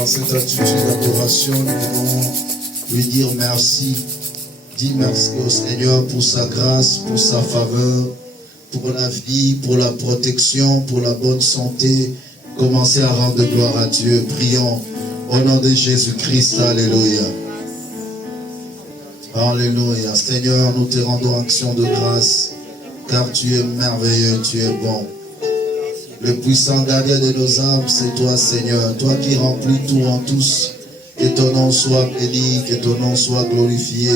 Dans cette attitude d'adoration, nous voulons lui dire merci. Dis merci au Seigneur pour sa grâce, pour sa faveur, pour la vie, pour la protection, pour la bonne santé. Commencez à rendre gloire à Dieu. Prions au nom de Jésus-Christ. Alléluia. Alléluia. Seigneur, nous te rendons action de grâce, car tu es merveilleux, tu es bon. Le puissant gardien de nos âmes, c'est toi, Seigneur. Toi qui remplis tout en tous. Que ton nom soit béni, que ton nom soit glorifié.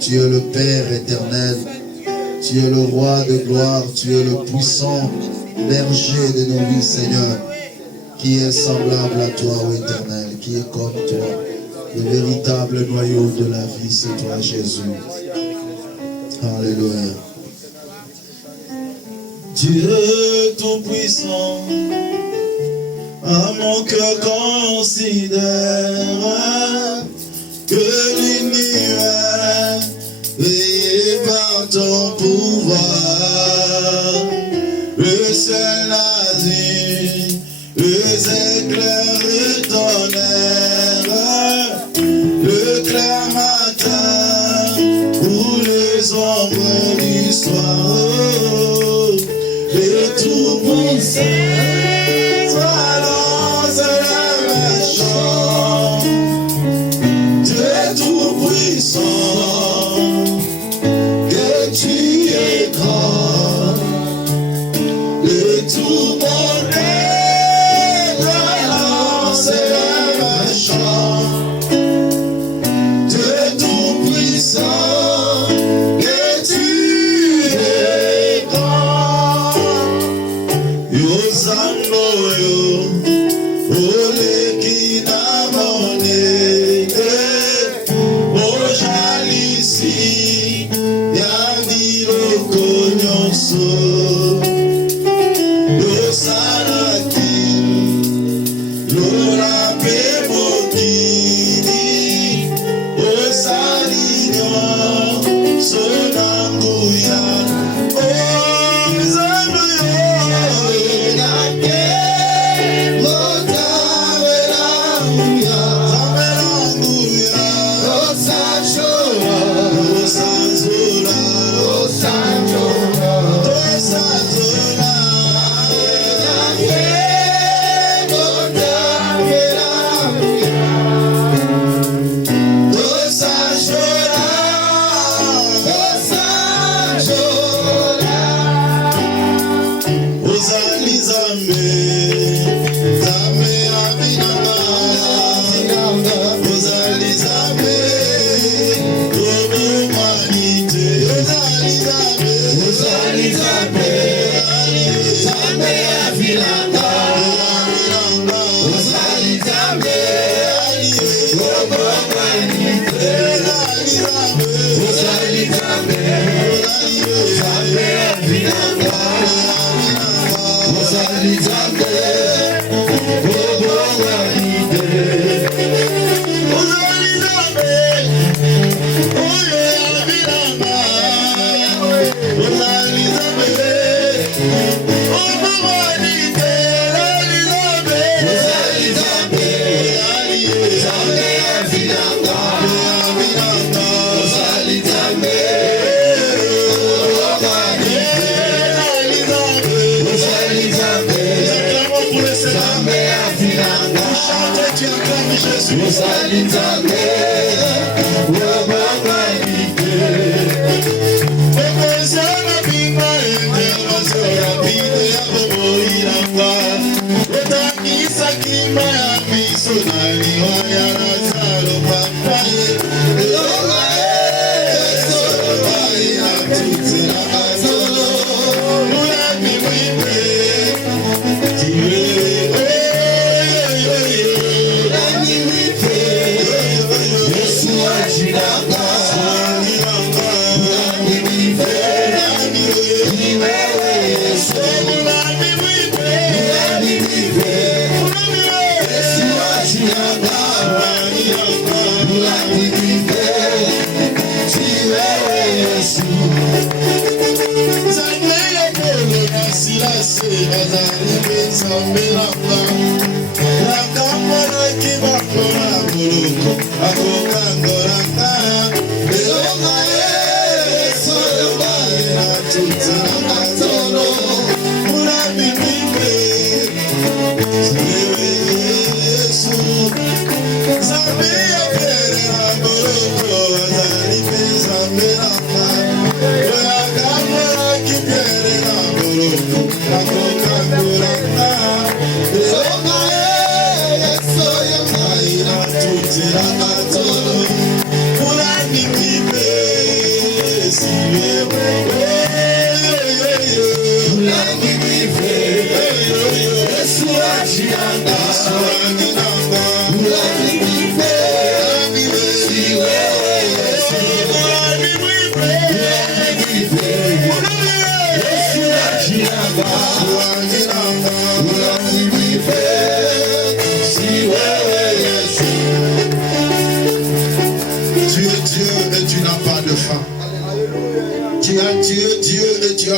Tu es le Père éternel. Tu es le roi de gloire. Tu es le puissant berger de nos vies, Seigneur. Qui est semblable à toi, ô éternel. Qui est comme toi. Le véritable noyau de la vie, c'est toi, Jésus. Alléluia. Dieu tout-puissant, à mon cœur considère que l'univers est par ton pouvoir. Le ciel azur, les éclairs et tonnerre, le clair matin ou les ombres du soir. Et tout puissant, toi lance le méchant. Dieu tout puissant, que tu es grand. Et tout monde toi lance le méchant. Dieu tout puissant, que tu es grand. Yosangoyo, ole kinamone, ojalisi, yandiro konyonso, yosanaki, lora pemokini, osalinyo, sonanguya, Azari ben Zambiramba, la kamara ki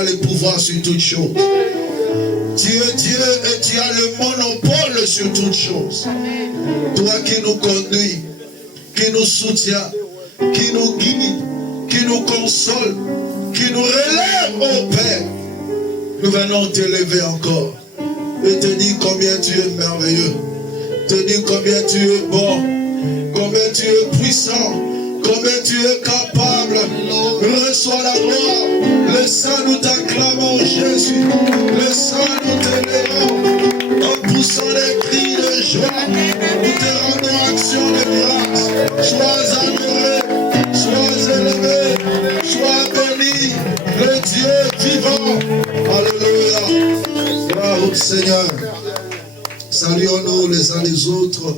Le pouvoir sur toutes choses. Tu es Dieu et tu as le monopole sur toutes choses. Toi qui nous conduis, qui nous soutient, qui nous guide, qui nous console, qui nous relève, ô Père. Nous venons t'élever encore et te dire combien tu es merveilleux, te dire combien tu es bon, combien tu es puissant, combien tu es capable. Reçois la gloire. Le sang, nous t'acclamons, Jésus. Le sang, nous t'élevons. En poussant des cris de joie, nous te rendons action de grâce. Sois adoré, sois élevé, sois béni, le Dieu vivant. Alléluia. Gloire au Seigneur. Saluons-nous les uns les autres.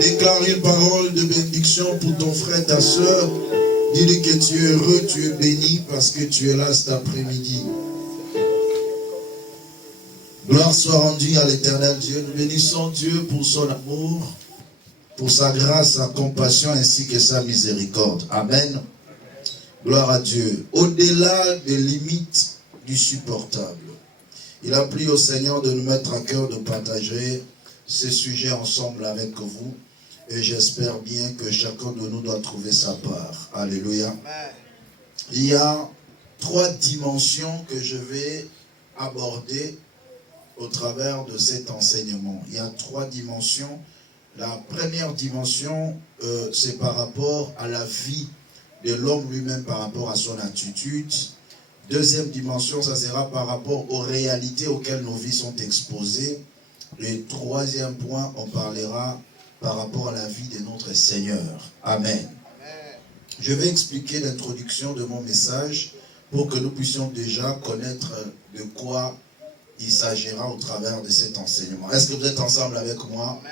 Déclare une parole de bénédiction pour ton frère, ta soeur. Dis-lui que tu es heureux, tu es béni parce que tu es là cet après-midi. Gloire soit rendue à l'Éternel Dieu. Nous bénissons Dieu pour son amour, pour sa grâce, sa compassion ainsi que sa miséricorde. Amen. Gloire à Dieu. Au-delà des limites du supportable, il a plu au Seigneur de nous mettre à cœur de partager ces sujets ensemble avec vous. Et j'espère bien que chacun de nous doit trouver sa part. Alléluia. Il y a 3 dimensions que je vais aborder au travers de cet enseignement. Il y a 3 dimensions. La première dimension, c'est par rapport à la vie de l'homme lui-même, par rapport à son attitude. Deuxième dimension, ça sera par rapport aux réalités auxquelles nos vies sont exposées. Le troisième point, on parlera par rapport à la vie de notre Seigneur. Amen. Je vais expliquer l'introduction de mon message pour que nous puissions déjà connaître de quoi il s'agira au travers de cet enseignement. Est-ce que vous êtes ensemble avec moi?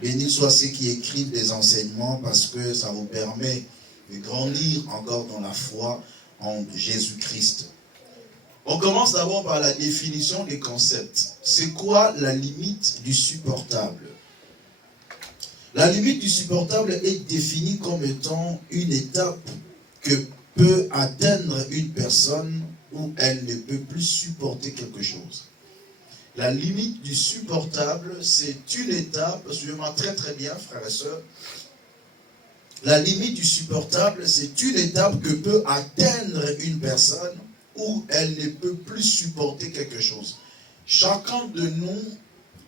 Bénis soient ceux qui écrivent des enseignements parce que ça vous permet de grandir encore dans la foi en Jésus-Christ. On commence d'abord par la définition des concepts. C'est quoi la limite du supportable? La limite du supportable est définie comme étant une étape que peut atteindre une personne où elle ne peut plus supporter quelque chose. La limite du supportable, c'est une étape, suivez-moi très très bien, frères et sœurs. La limite du supportable, c'est une étape que peut atteindre une personne où elle ne peut plus supporter quelque chose. Chacun de nous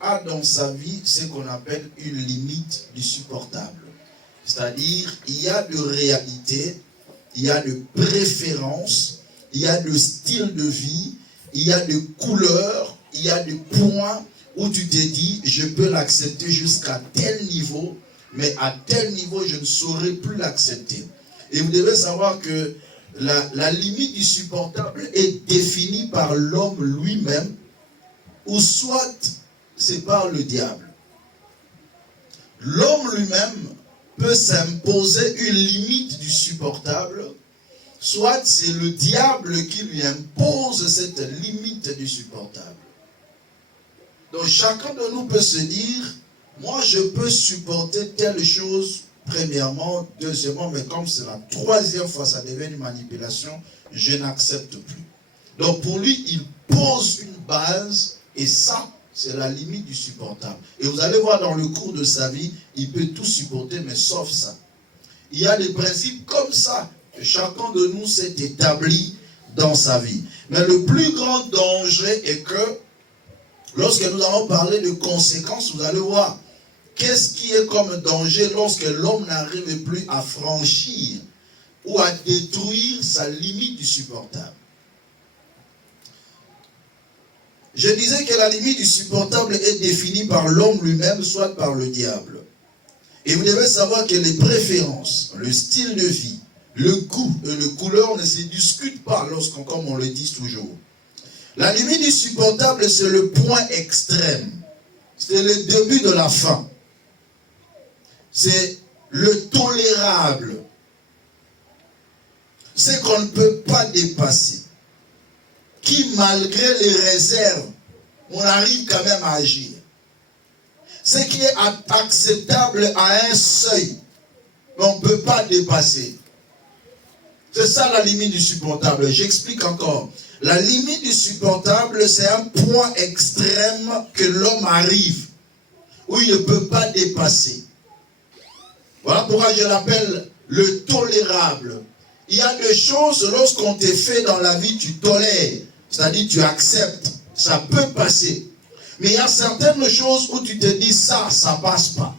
a dans sa vie ce qu'on appelle une limite du supportable. C'est-à-dire, il y a de réalité, il y a de préférence, il y a de style de vie, il y a de couleurs, il y a de points où tu te dis, je peux l'accepter jusqu'à tel niveau, mais à tel niveau, je ne saurais plus l'accepter. Et vous devez savoir que la limite du supportable est définie par l'homme lui-même, ou soit c'est par le diable. L'homme lui-même peut s'imposer une limite du supportable, soit c'est le diable qui lui impose cette limite du supportable. Donc chacun de nous peut se dire, moi je peux supporter telle chose, premièrement, deuxièmement, mais comme c'est la troisième fois, ça devient une manipulation, je n'accepte plus. Donc pour lui, il pose une base, et ça, c'est la limite du supportable. Et vous allez voir dans le cours de sa vie, il peut tout supporter, mais sauf ça. Il y a des principes comme ça que chacun de nous s'est établi dans sa vie. Mais le plus grand danger est que, lorsque nous allons parler de conséquences, vous allez voir, qu'est-ce qui est comme danger lorsque l'homme n'arrive plus à franchir ou à détruire sa limite du supportable. Je disais que la limite du supportable est définie par l'homme lui-même, soit par le diable. Et vous devez savoir que les préférences, le style de vie, le goût et le couleur ne se discutent pas lorsqu'on, comme on le dit toujours. La limite du supportable, c'est le point extrême. C'est le début de la fin. C'est le tolérable. C'est qu'on ne peut pas dépasser. Qui, malgré les réserves, on arrive quand même à agir. Ce qui est acceptable à un seuil, mais on ne peut pas dépasser. C'est ça la limite du supportable. J'explique encore. La limite du supportable, c'est un point extrême que l'homme arrive, où il ne peut pas dépasser. Voilà pourquoi je l'appelle le tolérable. Il y a des choses, lorsqu'on te fait dans la vie, tu tolères. C'est-à-dire tu acceptes. Ça peut passer. Mais il y a certaines choses où tu te dis ça passe pas.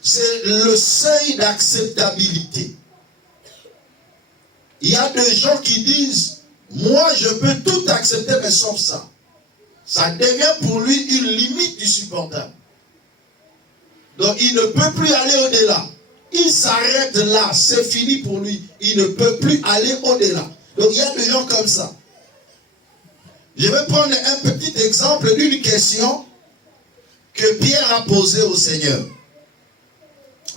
C'est le seuil d'acceptabilité. Il y a des gens qui disent, moi je peux tout accepter mais sauf ça. Ça devient pour lui une limite du supportable. Donc il ne peut plus aller au-delà. Il s'arrête là, c'est fini pour lui. Il ne peut plus aller au-delà. Donc il y a des gens comme ça. Je vais prendre un petit exemple d'une question que Pierre a posée au Seigneur.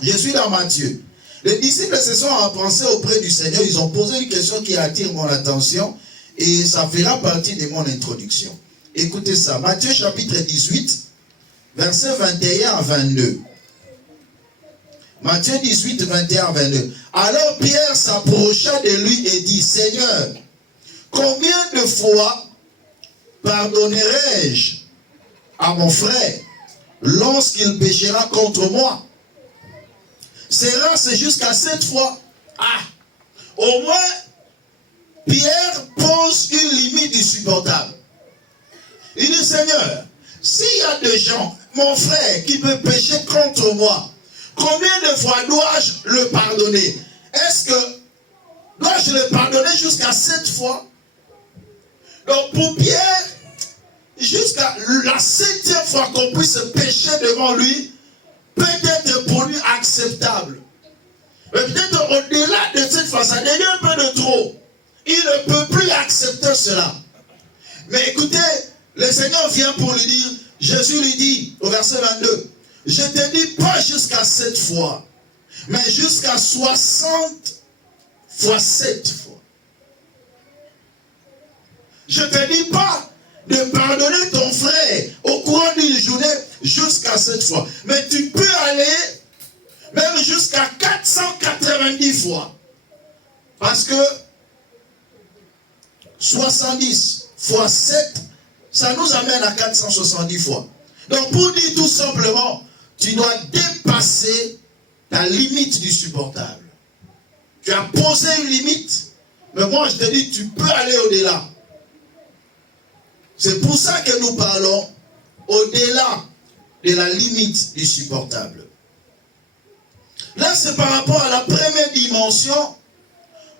Je suis dans Matthieu. Les disciples se sont avancés auprès du Seigneur. Ils ont posé une question qui attire mon attention et ça fera partie de mon introduction. Écoutez ça. Matthieu chapitre 18, versets 21 à 22. Matthieu 18, 21 à 22. Alors Pierre s'approcha de lui et dit, Seigneur, combien de fois pardonnerai-je à mon frère lorsqu'il péchera contre moi? Sera-ce jusqu'à 7 fois? Ah! Au moins, Pierre pose une limite insupportable. Il dit, Seigneur, s'il y a des gens, mon frère, qui peut pécher contre moi, combien de fois dois-je le pardonner? Est-ce que dois-je le pardonner jusqu'à 7 fois? Donc pour Pierre, jusqu'à la 7e fois qu'on puisse pécher devant lui, peut être pour lui acceptable. Mais peut-être au-delà de cette fois, ça devient un peu de trop. Il ne peut plus accepter cela. Mais écoutez, le Seigneur vient pour lui dire, Jésus lui dit au verset 22, je te dis pas jusqu'à 7 fois, mais jusqu'à 60 fois 7 fois. Je te dis pas de pardonner ton frère au courant d'une journée jusqu'à 7 fois. Mais tu peux aller même jusqu'à 490 fois. Parce que 70 fois 7, ça nous amène à 470 fois. Donc pour dire tout simplement, tu dois dépasser ta limite du supportable. Tu as posé une limite, mais moi je te dis, tu peux aller au-delà. C'est pour ça que nous parlons au-delà de la limite du supportable. Là, c'est par rapport à la première dimension,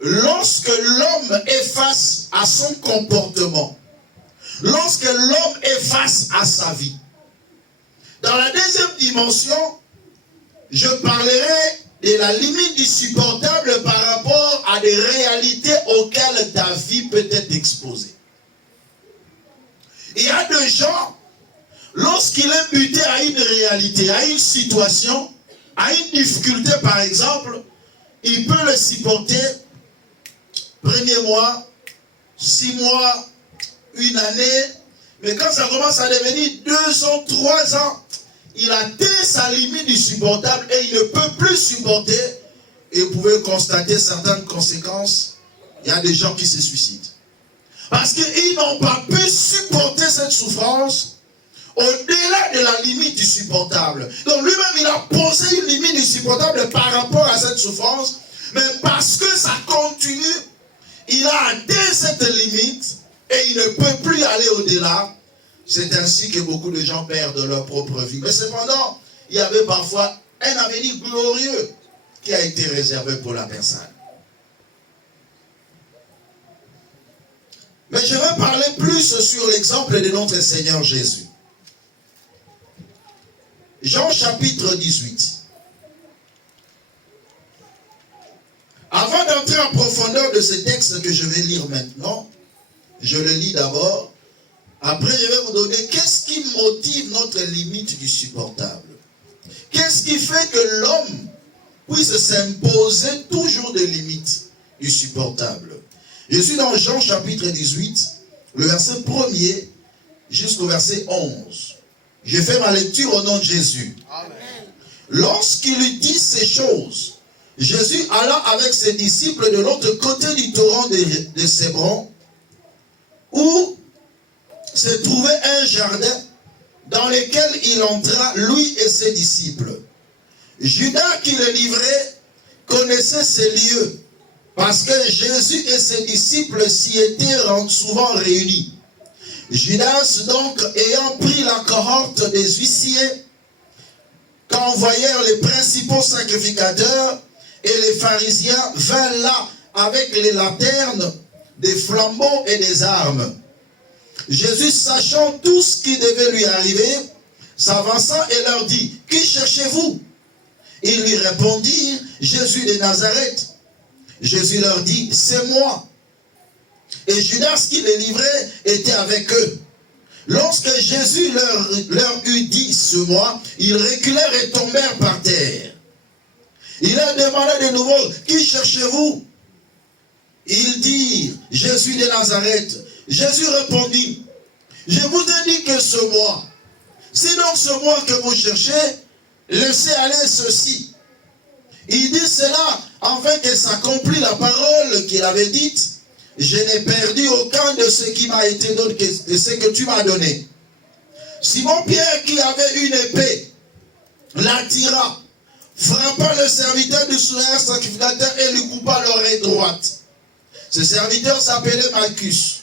lorsque l'homme est face à son comportement, lorsque l'homme est face à sa vie. Dans la deuxième dimension, je parlerai de la limite du supportable par rapport à des réalités auxquelles ta vie peut être exposée. Il y a des gens, lorsqu'il est buté à une réalité, à une situation, à une difficulté par exemple, il peut le supporter premier mois, 6 mois, une année, mais quand ça commence à devenir 2 ans, 3 ans, il atteint sa limite du supportable et il ne peut plus supporter. Et vous pouvez constater certaines conséquences. Il y a des gens qui se suicident. Parce qu'ils n'ont pas pu supporter cette souffrance au-delà de la limite du supportable. Donc lui-même, il a posé une limite du supportable par rapport à cette souffrance. Mais parce que ça continue, il a atteint cette limite et il ne peut plus aller au-delà. C'est ainsi que beaucoup de gens perdent leur propre vie. Mais cependant, il y avait parfois un avenir glorieux qui a été réservé pour la personne. Mais je vais parler plus sur l'exemple de notre Seigneur Jésus. Jean chapitre 18. Avant d'entrer en profondeur de ce texte que je vais lire maintenant, je le lis d'abord. Après, je vais vous donner qu'est-ce qui motive notre limite du supportable. Qu'est-ce qui fait que l'homme puisse s'imposer toujours des limites du supportable. Je suis dans Jean chapitre 18, le verset 1er jusqu'au verset 11. Je fais ma lecture au nom de Jésus. Amen. Lorsqu'il lui dit ces choses, Jésus alla avec ses disciples de l'autre côté du torrent de Cédron, où se trouvait un jardin dans lequel il entra, lui et ses disciples. Judas qui le livrait connaissait ces lieux, parce que Jésus et ses disciples s'y étaient souvent réunis. Judas donc, ayant pris la cohorte des huissiers, qu'envoyèrent les principaux sacrificateurs et les pharisiens, vint là avec les lanternes, des flambeaux et des armes. Jésus, sachant tout ce qui devait lui arriver, s'avança et leur dit, « Qui cherchez-vous » Ils lui répondirent, « Jésus de Nazareth. » Jésus leur dit, « C'est moi. » Et Judas qui les livrait était avec eux. Lorsque Jésus leur eut dit ce mot, ils reculèrent et tombèrent par terre. Il leur demanda de nouveau, « Qui cherchez-vous » Ils dirent, « Jésus de Nazareth. » Jésus répondit, « Je vous ai dit que ce mois, c'est donc ce mois que vous cherchez, laissez aller ceci. » Il dit cela afin que s'accomplisse la parole qu'il avait dite. Je n'ai perdu aucun de ce qui m'a été donné, de ce que tu m'as donné. Simon-Pierre, qui avait une épée, la tira, frappa le serviteur du souverain sacrificateur et lui coupa l'oreille droite. Ce serviteur s'appelait Malchus.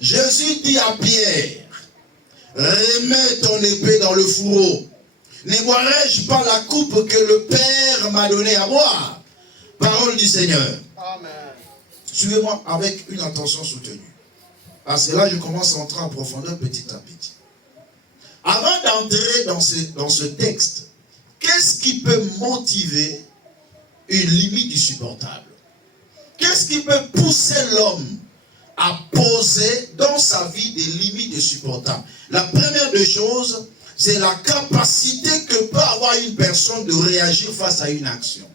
Jésus dit à Pierre, « Remets ton épée dans le fourreau. Ne boirai-je pas la coupe que le Père m'a donnée à boire ?» Parole du Seigneur. Amen. Suivez-moi avec une attention soutenue. Parce que là, je commence à entrer en profondeur petit à petit. Avant d'entrer dans ce texte, qu'est-ce qui peut motiver une limite insupportable? Qu'est-ce qui peut pousser l'homme à poser dans sa vie des limites insupportables? La première des choses, c'est la capacité que peut avoir une personne de réagir face à une action.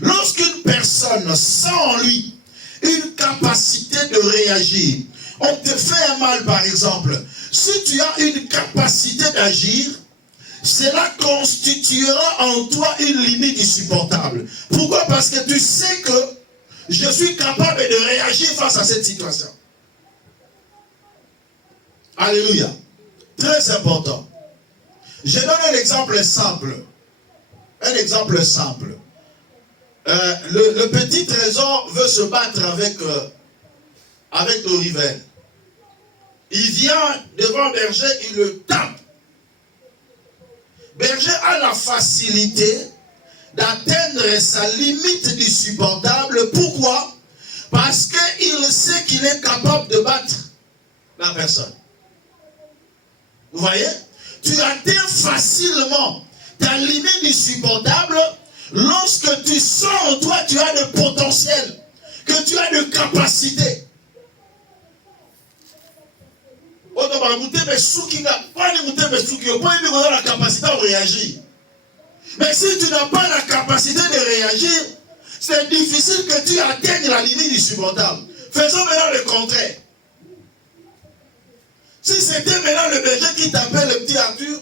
Lorsqu'une personne sent en lui une capacité de réagir, on te fait un mal par exemple, si tu as une capacité d'agir, cela constituera en toi une limite insupportable. Pourquoi? Parce que tu sais que je suis capable de réagir face à cette situation. Alléluia. Très important. Je donne un exemple simple. Un exemple simple. Le petit trésor veut se battre avec Dorivel. Il vient devant Berger, il le tape. Berger a la facilité d'atteindre sa limite du supportable. Pourquoi? Parce qu'il sait qu'il est capable de battre la personne. Vous voyez? Tu atteins facilement ta limite du supportable lorsque tu sens en toi tu as de potentiel, que tu as de capacité. La capacité de réagir. Mais si tu n'as pas la capacité de réagir, c'est difficile que tu atteignes la limite insupportable. Faisons maintenant le contraire. Si c'était maintenant le berger qui t'appelle le petit Arthur,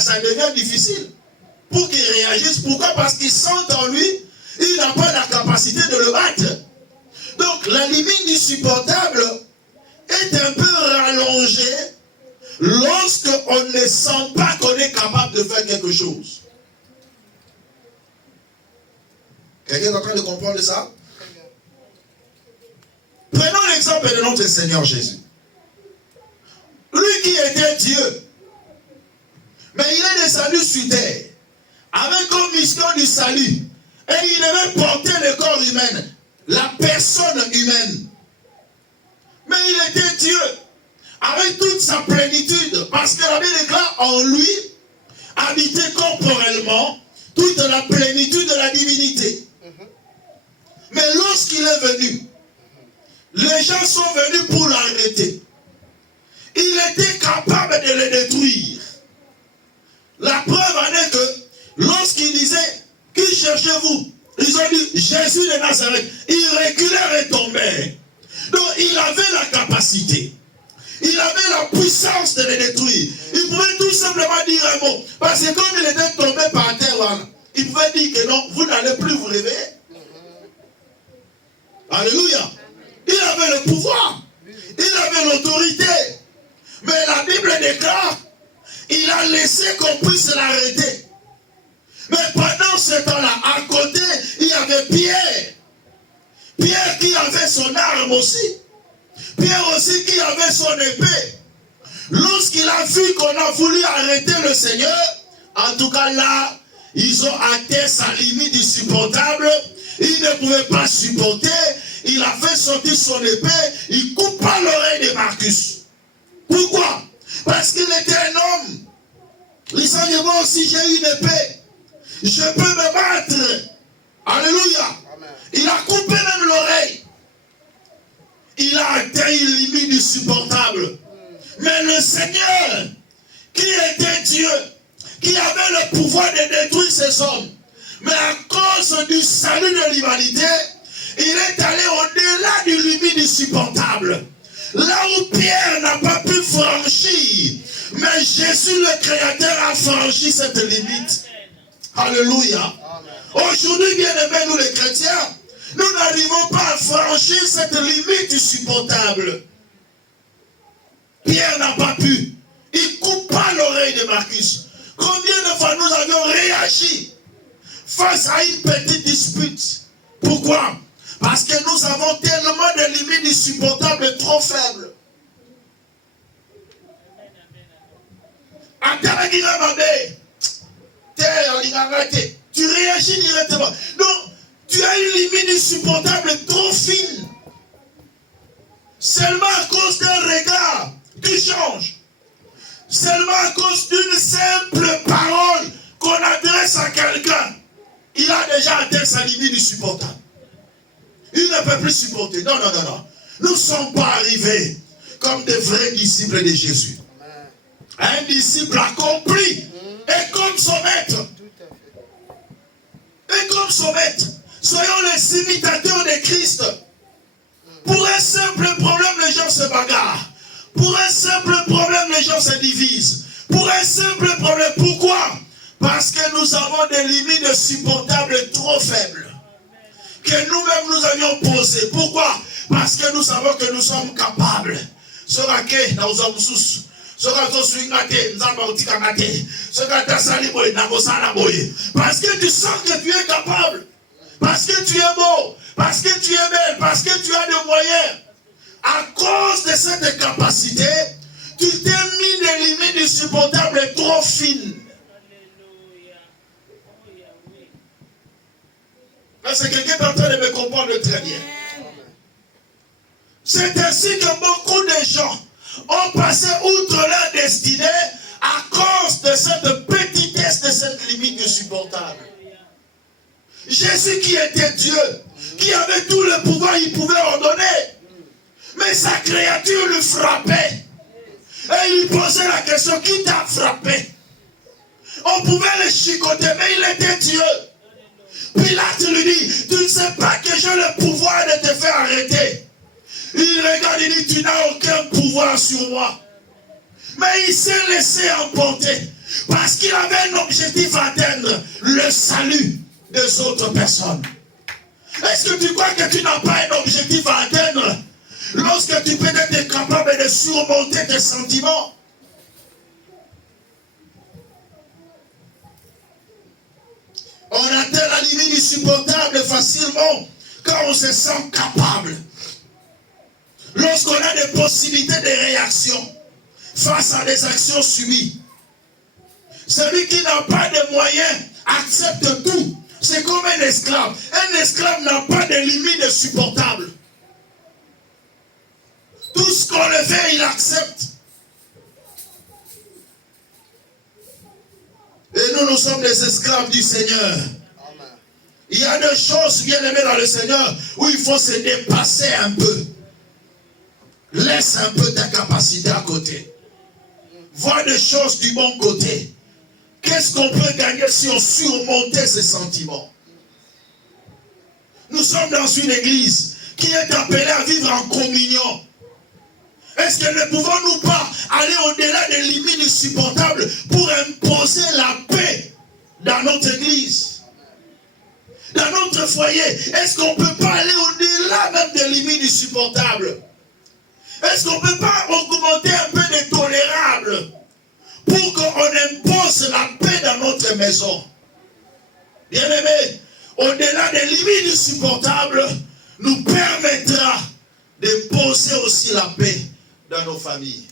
ça devient difficile pour qu'il réagisse. Pourquoi? Parce qu'il sent en lui, il n'a pas la capacité de le battre. Donc la limite du supportable est un peu rallongée lorsque on ne sent pas qu'on est capable de faire quelque chose. Quelqu'un est en train de comprendre ça? Prenons l'exemple de notre Seigneur Jésus. Lui qui était Dieu, mais il est descendu sur terre avec comme mission du salut. Et il devait porter le corps humain, la personne humaine. Mais il était Dieu, avec toute sa plénitude, parce que la Bible déclare en lui habitait corporellement toute la plénitude de la divinité. Mais lorsqu'il est venu, les gens sont venus pour l'arrêter. Il était capable de les détruire. La preuve en est que lorsqu'il disait, qui cherchez-vous? Ils ont dit, Jésus de Nazareth. Ils reculèrent et tombèrent. Donc il avait la capacité. Il avait la puissance de les détruire. Il pouvait tout simplement dire un mot. Parce que comme il était tombé par terre, il pouvait dire que non, vous n'allez plus vous réveiller. Alléluia. Il avait le pouvoir. Il avait l'autorité. Mais la Bible déclare, il a laissé qu'on puisse l'arrêter. Mais pendant ce temps-là, à côté, il y avait Pierre. Pierre qui avait son arme aussi. Pierre aussi qui avait son épée. Lorsqu'il a vu qu'on a voulu arrêter le Seigneur, en tout cas là, ils ont atteint sa limite insupportable. Il ne pouvait pas supporter. Il a fait sortir son épée. Il coupa l'oreille de Marcus. Pourquoi? Parce qu'il était un homme. Il s'en dit, moi aussi j'ai une épée. Je peux me battre. Alléluia. Amen. Il a coupé même l'oreille. Il a atteint une limite insupportable. Mais le Seigneur, qui était Dieu, qui avait le pouvoir de détruire ces hommes, mais à cause du salut de l'humanité, il est allé au-delà du limite insupportable. Là où Pierre n'a pas pu franchir, mais Jésus le Créateur a franchi cette limite. Alléluia. Aujourd'hui, bien aimés, nous les chrétiens, nous n'arrivons pas à franchir cette limite insupportable. Pierre n'a pas pu. Il coupa l'oreille de Marcus. Combien de fois nous avions réagi face à une petite dispute? Pourquoi? Parce que nous avons tellement de limites insupportables et trop faibles. Tu réagis directement. Donc, tu as une limite insupportable et trop fine. Seulement à cause d'un regard, tu changes. Seulement à cause d'une simple parole qu'on adresse à quelqu'un, il a déjà atteint sa limite insupportable. Il ne peut plus supporter. Non, non, non, non. Nous ne sommes pas arrivés comme des vrais disciples de Jésus. Un disciple accompli est comme son maître. Et comme son maître. Soyons les imitateurs de Christ. Pour un simple problème, les gens se bagarrent. Pour un simple problème, les gens se divisent. Pour un simple problème, pourquoi? Parce que nous avons des limites insupportables trop faibles. Que nous-mêmes nous avions posées. Pourquoi? Parce que nous savons que nous sommes capables. Parce que tu sens que tu es capable. Parce que tu es beau. Parce que tu es belle. Parce que tu as des moyens. À cause de cette capacité, tu t'es mis des limites insupportables et trop fines. Est-ce que quelqu'un est en train de me comprendre très bien? C'est ainsi que beaucoup de gens ont passé outre leur destinée à cause de cette petitesse, de cette limite insupportable. Jésus qui était Dieu, qui avait tout le pouvoir, il pouvait ordonner. Mais sa créature le frappait. Et il posait la question, qui t'a frappé? On pouvait le chicoter, mais il était Dieu. Pilate lui dit, tu ne sais pas que j'ai le pouvoir de te faire arrêter. Il regarde et dit, tu n'as aucun pouvoir sur moi. Mais il s'est laissé emporter. Parce qu'il avait un objectif à atteindre, le salut des autres personnes. Est-ce que tu crois que tu n'as pas un objectif à atteindre lorsque tu peux être capable de surmonter tes sentiments? On atteint la limite insupportable facilement quand on se sent capable. Lorsqu'on a des possibilités de réaction face à des actions subies. Celui qui n'a pas de moyens accepte tout. C'est comme un esclave. Un esclave n'a pas de limite supportable. Tout ce qu'on le fait, il accepte. Et nous sommes des esclaves du Seigneur. Il y a des choses bien aimées dans le Seigneur où il faut se dépasser un peu. Laisse un peu ta capacité à côté. Vois des choses du bon côté. Qu'est-ce qu'on peut gagner si on surmontait ces sentiments? Nous sommes dans une église qui est appelée à vivre en communion. Est-ce que ne pouvons-nous pas aller au-delà des limites insupportables pour imposer la paix dans notre église? Dans notre foyer, est-ce qu'on ne peut pas aller au-delà même des limites insupportables? Est-ce qu'on ne peut pas augmenter un peu de tolérable pour qu'on impose la paix dans notre maison? Bien-aimés, au-delà des limites insupportables, nous permettra de poser aussi la paix dans nos familles.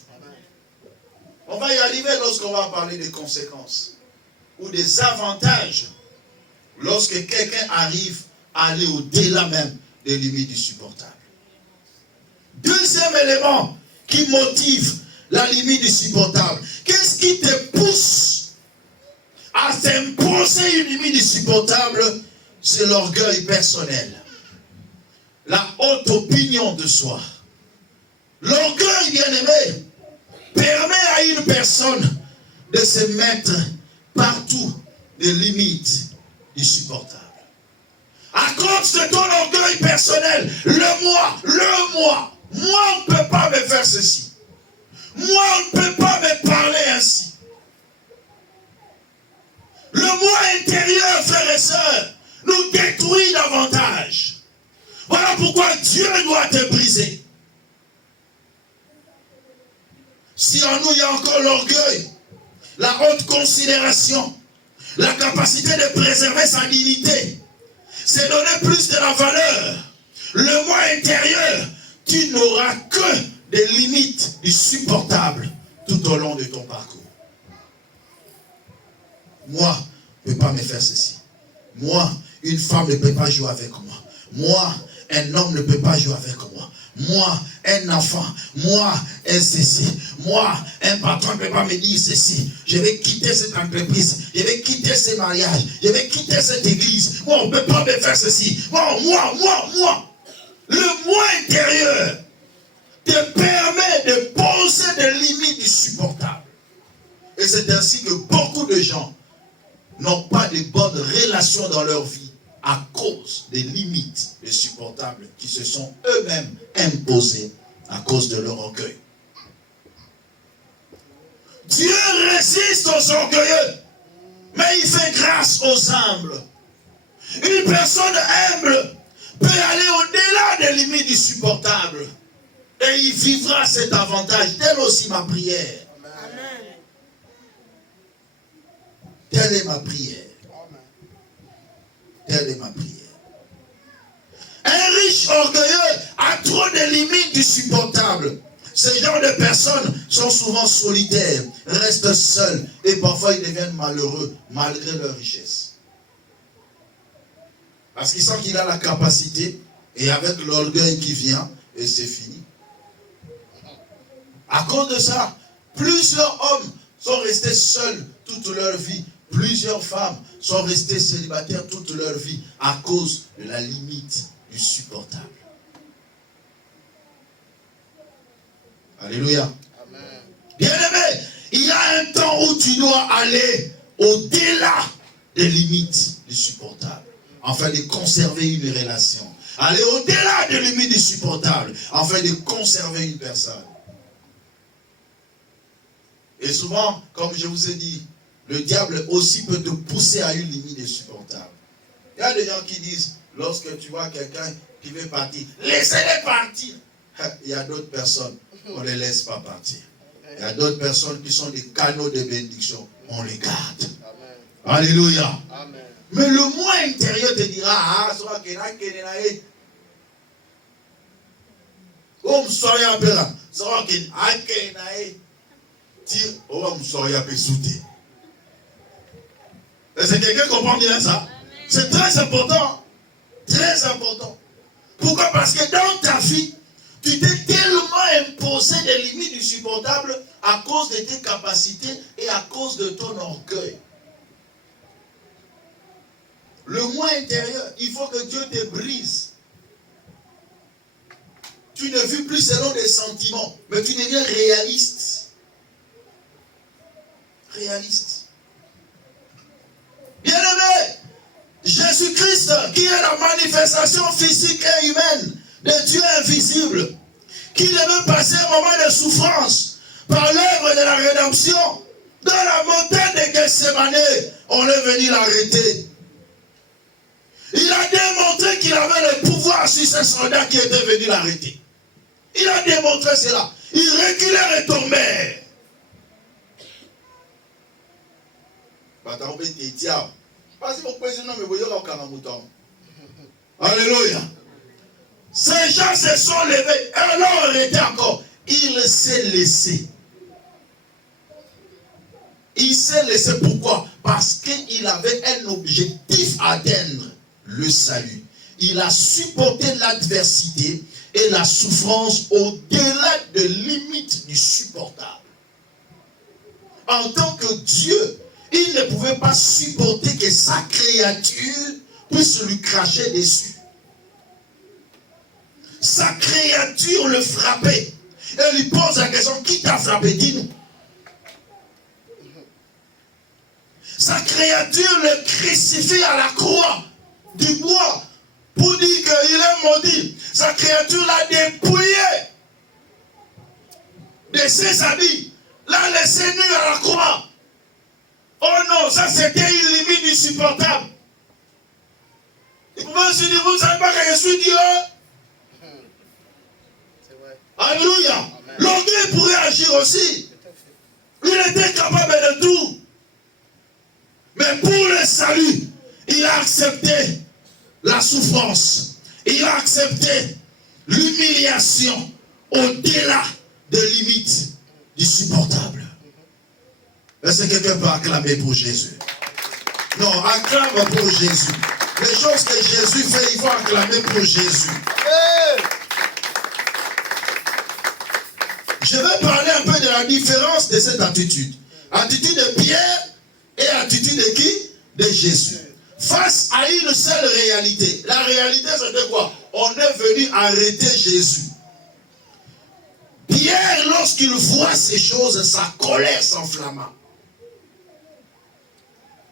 On va y arriver lorsqu'on va parler des conséquences ou des avantages lorsque quelqu'un arrive à aller au-delà même des limites insupportables. Deuxième élément qui motive la limite insupportable. Qu'est-ce qui te pousse à s'imposer une limite insupportable? C'est l'orgueil personnel. La haute opinion de soi. L'orgueil, bien-aimé, permet à une personne de se mettre partout des limites insupportables. À cause de ton orgueil personnel, moi, on ne peut pas me faire ceci. Moi, on ne peut pas me parler ainsi. Le moi intérieur, frères et sœurs, nous détruit davantage. Voilà pourquoi Dieu doit te briser. Si en nous il y a encore l'orgueil, la haute considération, la capacité de préserver sa dignité, c'est donner plus de la valeur. Le moi intérieur, tu n'auras que des limites insupportables tout au long de ton parcours. Moi, je ne peux pas me faire ceci. Moi, une femme ne peut pas jouer avec moi. Moi, un homme ne peut pas jouer avec moi. Moi, un enfant. Moi, un ceci. Moi, un patron ne peut pas me dire ceci. Je vais quitter cette entreprise. Je vais quitter ce mariage. Je vais quitter cette église. Moi, on ne peut pas me faire ceci. Moi. Le moi intérieur te permet de poser des limites insupportables. Et c'est ainsi que beaucoup de gens n'ont pas de bonnes relations dans leur vie à cause des limites insupportables qui se sont eux-mêmes imposées à cause de leur orgueil. Dieu résiste aux orgueilleux, mais il fait grâce aux humbles. Une personne humble peut aller au-delà des limites insupportables et il vivra cet avantage. Telle aussi ma prière. Amen. Telle est ma prière. Telle est ma prière. Un riche orgueilleux a trop de limites insupportables. Ces genres de personnes sont souvent solitaires, restent seuls et parfois ils deviennent malheureux malgré leur richesse. Parce qu'ils sentent qu'il a la capacité et avec l'orgueil qui vient et c'est fini. À cause de ça, plusieurs hommes sont restés seuls toute leur vie. Plusieurs femmes sont restées célibataires toute leur vie à cause de la limite du supportable. Alléluia. Amen. Bien-aimé, il y a un temps où tu dois aller au-delà des limites du supportable, afin de conserver une relation. Aller au-delà des limites du supportable, afin de conserver une personne. Et souvent, comme je vous ai dit, le diable aussi peut te pousser à une limite insupportable. Il y a des gens qui disent, Lorsque tu vois quelqu'un qui veut partir, laissez-les partir. Il y a d'autres personnes, on ne les laisse pas partir. Il y a d'autres personnes qui sont des canaux de bénédiction, on les garde. Amen. Alléluia. Amen. Mais le moi intérieur te dira, ah, soit que là, que là, oh, m'soya pera, soit que là, que là, tire, oh, m'soya pe souté. Est-ce que quelqu'un comprend bien ça? C'est très important. Très important. Pourquoi? Parce que dans ta vie, tu t'es tellement imposé des limites insupportables à cause de tes capacités et à cause de ton orgueil. Le moi intérieur, il faut que Dieu te brise. Tu ne vis plus selon des sentiments, mais tu deviens réaliste. Réaliste. Bien-aimé, Jésus-Christ, qui est la manifestation physique et humaine de Dieu invisible, qui devait passer un moment de souffrance par l'œuvre de la rédemption, dans la montagne de Gethsemane, on est venu l'arrêter. Il a démontré qu'il avait le pouvoir sur ces soldats qui étaient venus l'arrêter. Il a démontré cela. Il reculait et tombait. Alléluia. Ces gens se sont levés et l'ont arrêté encore. Il s'est laissé. Il s'est laissé pourquoi? Parce qu'il avait un objectif à atteindre, le salut. Il a supporté l'adversité et la souffrance au-delà de limites du supportable. En tant que Dieu, il ne pouvait pas supporter que sa créature puisse lui cracher dessus. Sa créature le frappait. Et lui pose la question, qui t'a frappé? Dis-nous. Sa créature le crucifie à la croix du bois pour dire qu'il est maudit. Sa créature l'a dépouillé de ses habits, l'a laissé nu à la croix. Oh non, ça c'était une limite insupportable. Il pouvait se dire, vous ne savez pas que je suis Dieu? Alléluia. L'orgueil pourrait agir aussi. Il était capable de tout. Mais pour le salut, il a accepté la souffrance. Il a accepté l'humiliation au-delà des limites du supportable. Est-ce que quelqu'un peut acclamer pour Jésus? Non, acclame pour Jésus. Les choses que Jésus fait, il faut acclamer pour Jésus. Je vais parler un peu de la différence de cette attitude. Attitude de Pierre et attitude de qui? De Jésus. Face à une seule réalité. La réalité, c'était quoi? On est venu arrêter Jésus. Pierre, lorsqu'il voit ces choses, sa colère s'enflamma.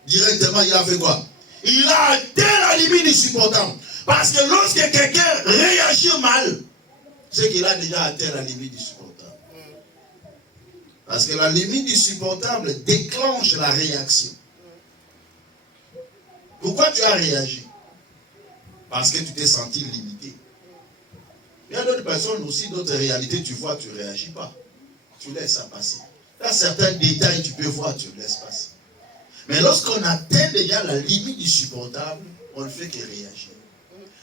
Directement, il a fait quoi? Il a atteint la limite insupportable. Parce que lorsque quelqu'un réagit mal, c'est qu'il a déjà atteint la limite insupportable. Parce que la limite insupportable déclenche la réaction. Pourquoi tu as réagi? Parce que tu t'es senti limité. Il y a d'autres personnes aussi, d'autres réalités, tu vois, tu ne réagis pas. Tu laisses ça passer. Là, certains détails, tu peux voir, tu laisses passer. Mais lorsqu'on atteint déjà la limite insupportable, on ne fait que réagir.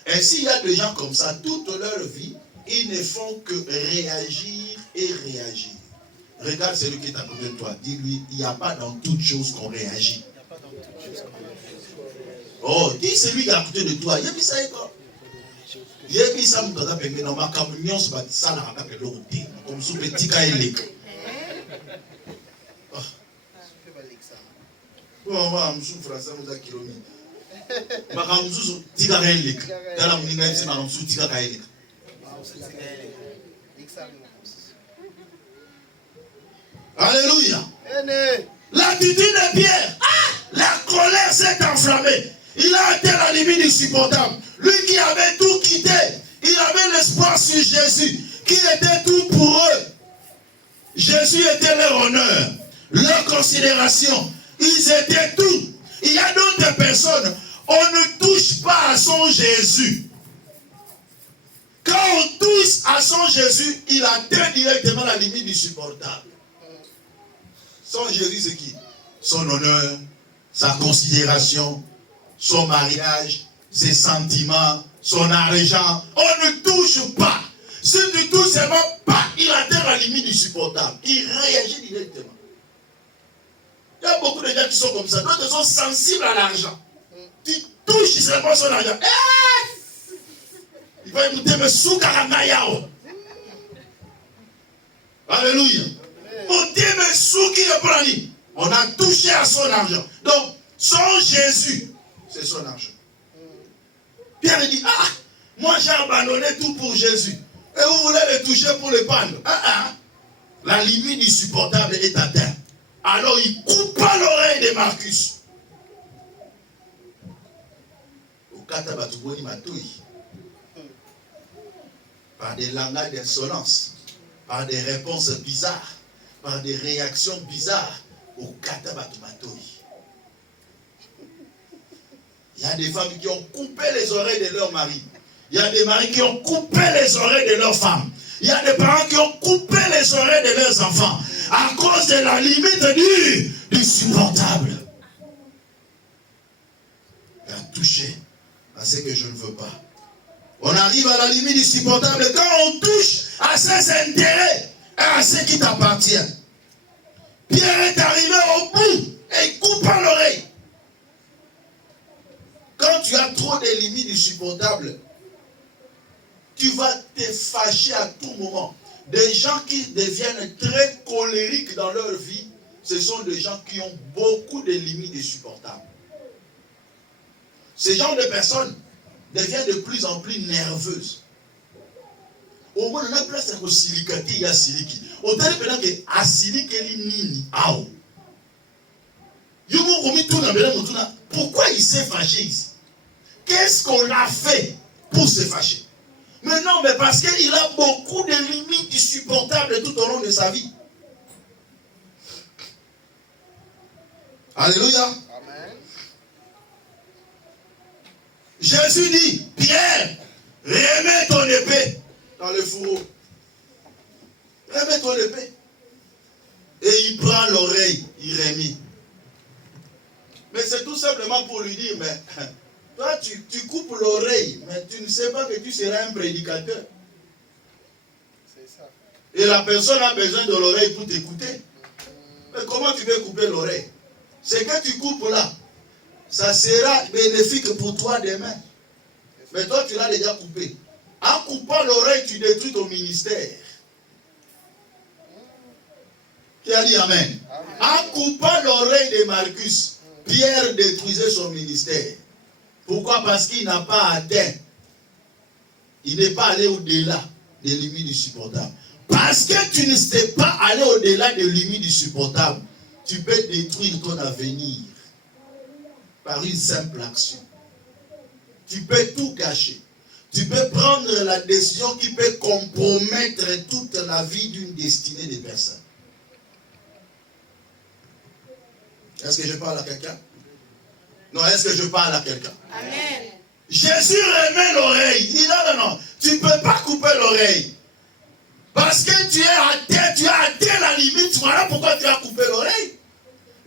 Ainsi, il y a des gens comme ça, toute leur vie, ils ne font que réagir et réagir. Regarde celui qui est à côté de toi. Dis-lui, il n'y a pas dans toute chose qu'on réagit. Oh, dis celui qui est à côté de toi. Il y a ça et quoi? Il y a ça, comme sous petit caïlik. On souffre ça, nous a kilomètres. Alléluia. L'attitude de Pierre, la colère s'est enflammée. Il a atteint la limite insupportable. Lui qui avait tout quitté, il avait l'espoir sur Jésus, qui était tout pour eux. Jésus était leur honneur, leur considération. Ils étaient tout. Il y a d'autres personnes, On ne touche pas à son Jésus. Quand on touche à son Jésus, il atteint directement la limite du supportable. Son Jésus, c'est qui? Son honneur, sa considération, son mariage, ses sentiments, son argent. On ne touche pas. Si tu touches seulement pas, il atteint la limite du supportable. Il réagit directement. Il y a beaucoup de gens qui sont comme ça. D'autres sont sensibles à l'argent. Tu touches seulement son argent. Il va écouter me soukaranayao. Alléluia. On a touché à son argent. Donc, son Jésus, c'est son argent. Pierre dit, moi j'ai abandonné tout pour Jésus. Et vous voulez le toucher pour le prendre. La limite du supportable est atteinte. Alors il coupa l'oreille de Marcus. Par des langages d'insolence, par des réponses bizarres, par des réactions bizarres, au katabatumatoui. Il y a des femmes qui ont coupé les oreilles de leur mari. Il y a des maris qui ont coupé les oreilles de leurs femmes. Il y a des parents qui ont coupé les oreilles de leurs enfants à cause de la limite du supportable. Il a touché à ce que je ne veux pas. On arrive à la limite du supportable quand on touche à ses intérêts et à ce qui t'appartient. Pierre est arrivé au bout et il coupe l'oreille. Quand tu as trop de limites du supportable, tu vas te fâcher à tout moment. Des gens qui deviennent très colériques dans leur vie, ce sont des gens qui ont beaucoup de limites insupportables. Ces genre de personnes deviennent de plus en plus nerveuses. Au moins, on a place à silicati, il y a siliki. Autant que à siliki, nini, aou. Pourquoi il s'est fâché ici? Qu'est-ce qu'on a fait pour se fâcher? Mais non, mais parce qu'il a beaucoup de limites insupportables tout au long de sa vie. Alléluia. Amen. Jésus dit, Pierre, remets ton épée dans le fourreau. Remets ton épée. Et il prend l'oreille, il remet. Mais c'est tout simplement pour lui dire, mais toi tu coupes l'oreille, mais tu ne sais pas que tu seras un prédicateur. C'est ça. Et la personne a besoin de l'oreille pour t'écouter. Mais comment tu veux couper l'oreille? C'est que tu coupes là. Ça sera bénéfique pour toi demain. Mais toi tu l'as déjà coupé. En coupant l'oreille, tu détruis ton ministère. Qui a dit amen? En coupant l'oreille de Marcus, Pierre détruisait son ministère. Pourquoi? Parce qu'il n'a pas atteint. Il n'est pas allé au-delà des limites du supportable. Parce que tu ne sais pas aller au-delà des limites du supportable, tu peux détruire ton avenir par une simple action. Tu peux tout gâcher. Tu peux prendre la décision qui peut compromettre toute la vie d'une destinée de personnes. Est-ce que je parle à quelqu'un? Non, est-ce que je parle à quelqu'un? Amen. Jésus remet l'oreille. Il dit non, tu ne peux pas couper l'oreille. Parce que tu as atteint la limite. Voilà pourquoi tu as coupé l'oreille.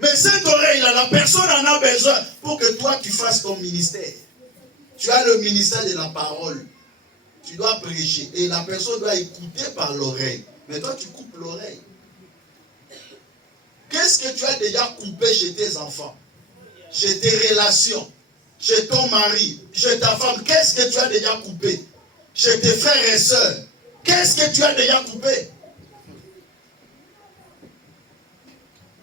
Mais cette oreille-là, la personne en a besoin pour que toi tu fasses ton ministère. Tu as le ministère de la parole. Tu dois prêcher. Et la personne doit écouter par l'oreille. Mais toi tu coupes l'oreille. Qu'est-ce que tu as déjà coupé chez tes enfants? Chez tes relations, chez ton mari, chez ta femme, qu'est-ce que tu as déjà coupé? Chez tes frères et sœurs, qu'est-ce que tu as déjà coupé?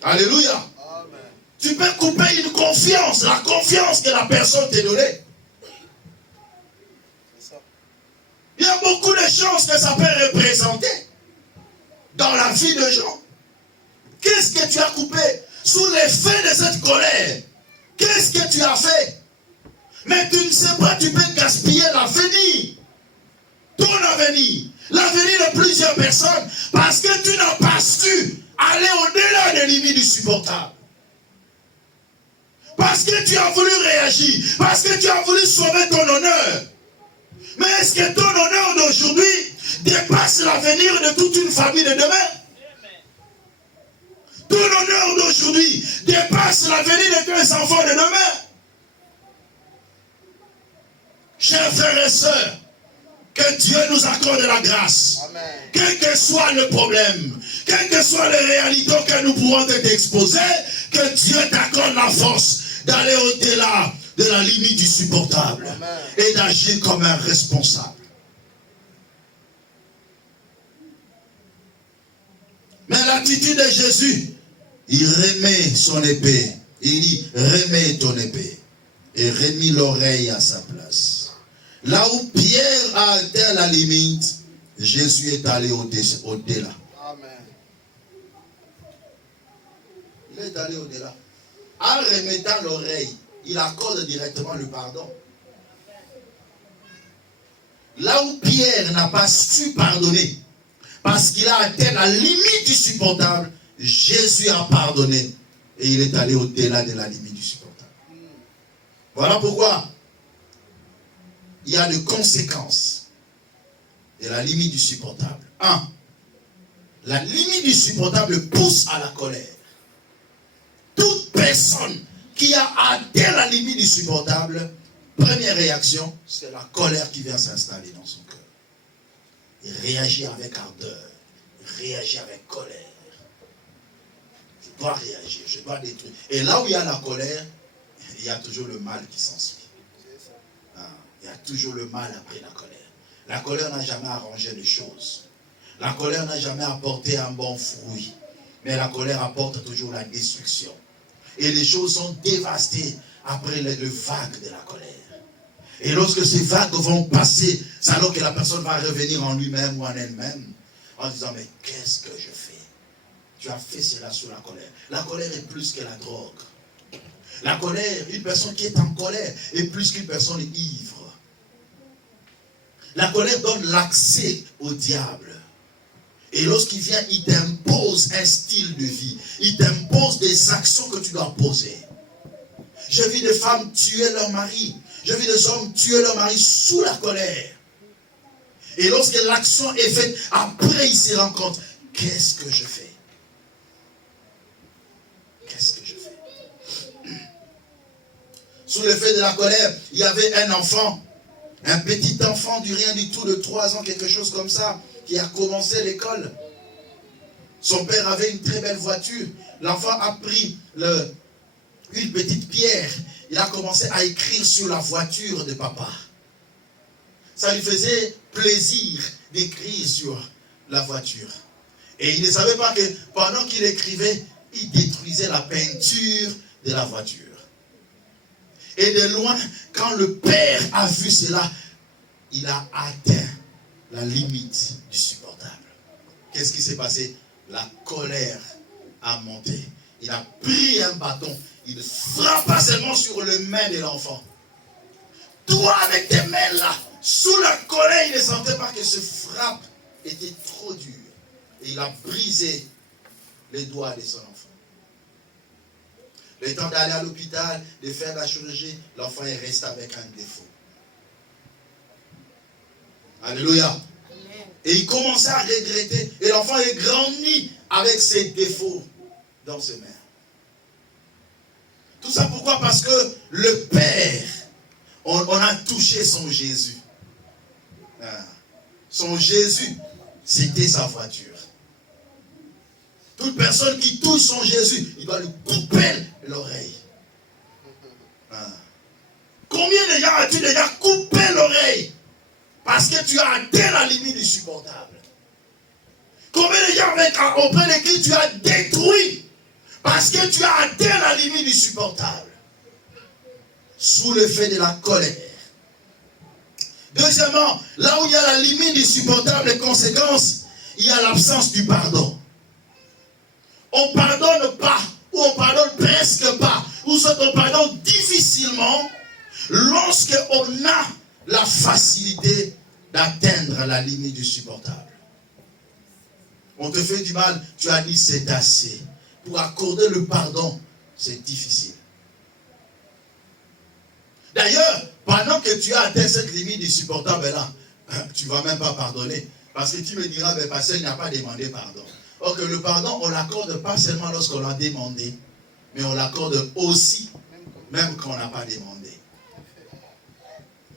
Alléluia. Amen. Tu peux couper une confiance, la confiance que la personne t'a donnée. Il y a beaucoup de choses que ça peut représenter dans la vie de gens. Qu'est-ce que tu as coupé? Sous l'effet de cette colère, qu'est-ce que tu as fait? Mais tu ne sais pas, tu peux gaspiller l'avenir. Ton avenir. L'avenir de plusieurs personnes. Parce que tu n'as pas su aller au-delà des limites du supportable. Parce que tu as voulu réagir. Parce que tu as voulu sauver ton honneur. Mais est-ce que ton honneur d'aujourd'hui dépasse l'avenir de toute une famille de demain? Ton honneur d'aujourd'hui dépasse l'avenir de tes enfants de demain. Chers frères et sœurs, que Dieu nous accorde la grâce. Amen. Quel que soit le problème, quelles que soient les réalités auxquelles nous pouvons être exposés, que Dieu t'accorde la force d'aller au-delà de la limite du supportable. Amen. Et d'agir comme un responsable. Mais l'attitude de Jésus, il remet son épée. Il dit, remets ton épée. Et remit l'oreille à sa place. Là où Pierre a atteint la limite, Jésus est allé au-delà. Amen. Il est allé au-delà. En remettant l'oreille, il accorde directement le pardon. Là où Pierre n'a pas su pardonner, parce qu'il a atteint la limite du supportable, Jésus a pardonné. Et il est allé au-delà de la limite du supportable. Voilà pourquoi il y a des conséquences de la limite du supportable. 1. La limite du supportable pousse à la colère. Toute personne qui a atteint la limite du supportable, première réaction, c'est la colère qui vient s'installer dans son cœur. Il réagit avec ardeur. Il réagit avec colère. Je dois réagir, je dois détruire. Et là où il y a la colère, il y a toujours le mal qui s'ensuit. Il y a toujours le mal après la colère. La colère n'a jamais arrangé les choses. La colère n'a jamais apporté un bon fruit. Mais la colère apporte toujours la destruction. Et les choses sont dévastées après le vague de la colère. Et lorsque ces vagues vont passer, c'est alors que la personne va revenir en lui-même ou en elle-même, en disant, mais qu'est-ce que je fais? Tu as fait cela sous la colère. La colère est plus que la drogue. La colère, une personne qui est en colère est plus qu'une personne ivre. La colère donne l'accès au diable. Et lorsqu'il vient, il t'impose un style de vie. Il t'impose des actions que tu dois poser. J'ai vu des femmes tuer leur mari. J'ai vu des hommes tuer leur mari sous la colère. Et lorsque l'action est faite, après il se rend compte, qu'est-ce que je fais? Qu'est-ce que je fais? Sous l'effet de la colère, il y avait un enfant. Un petit enfant du rien du tout de 3 ans, quelque chose comme ça, qui a commencé l'école. Son père avait une très belle voiture. L'enfant a pris une petite pierre. Il a commencé à écrire sur la voiture de papa. Ça lui faisait plaisir d'écrire sur la voiture. Et il ne savait pas que pendant qu'il écrivait, il détruisait la peinture de la voiture. Et de loin, quand le père a vu cela, il a atteint la limite du supportable. Qu'est-ce qui s'est passé? La colère a monté. Il a pris un bâton. Il frappa seulement sur le main de l'enfant. Toi, avec tes mains là, sous la colère, il ne sentait pas que ce frappe était trop dur. Et il a brisé les doigts de son enfant. Le temps d'aller à l'hôpital, de faire la chirurgie, l'enfant est resté avec un défaut. Alléluia. Amen. Et il commençait à regretter. Et l'enfant est grandi avec ses défauts dans ses mains. Tout ça pourquoi? Parce que le Père, on a touché son Jésus. Son Jésus, c'était sa voiture. Toute personne qui touche son Jésus, il doit lui couper l'oreille. Combien de gens as-tu déjà coupé l'oreille parce que tu as atteint la limite du supportable? Combien de gens auprès de qui tu as détruit parce que tu as atteint la limite du supportable? Sous l'effet de la colère. Deuxièmement, là où il y a la limite du supportable, les conséquences, il y a l'absence du pardon. On ne pardonne pas, ou on pardonne presque pas, ou soit on pardonne difficilement lorsque on a la facilité d'atteindre la limite du supportable. On te fait du mal, tu as dit c'est assez. Pour accorder le pardon, c'est difficile. D'ailleurs, pendant que tu as atteint cette limite insupportable là, tu ne vas même pas pardonner. Parce que tu me diras, mais pasteur, il n'a pas demandé pardon. Or que le pardon, on l'accorde pas seulement lorsqu'on l'a demandé, mais on l'accorde aussi, même quand on n'a pas demandé.